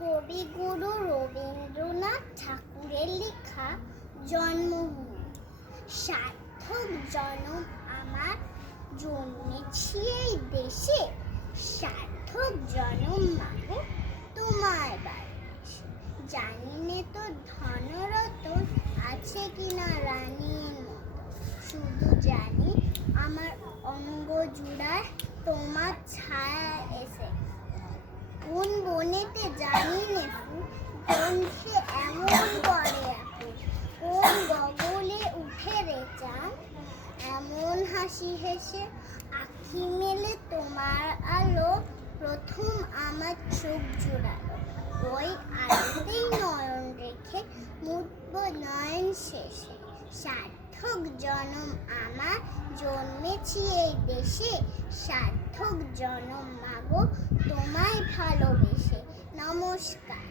কবিগুরু রবীন্দ্রনাথ ঠাকুরের লেখা জন্মভূমি। সার্থক জনম আমার, জন্মেছি এই দেশে। সার্থক জনম মাগো তোমার বাড়ি। জানি নে তো ধনরতন আছে কিনা রানীর মতো, শুধু জানি আমার অঙ্গ জুড়ায় তোমার ছায়া এসে। কোন বনেতে জানি নে গন্ধে এমন করে এখন, কোন গগলে উঠে রে চাঁদ এমন হাসি হেসে। আঁখি মেলে তোমার আলো প্রথম আমার চোখ জুড়ালো, ওই আলোতেই নয়ন রেখে মুছব নয়ন শেষে। সার্থক জনম আমার, জন্মেছি এই দেশে। সার্থক জনম মাগো তোমায় ভালোবেসে। নমস্কার।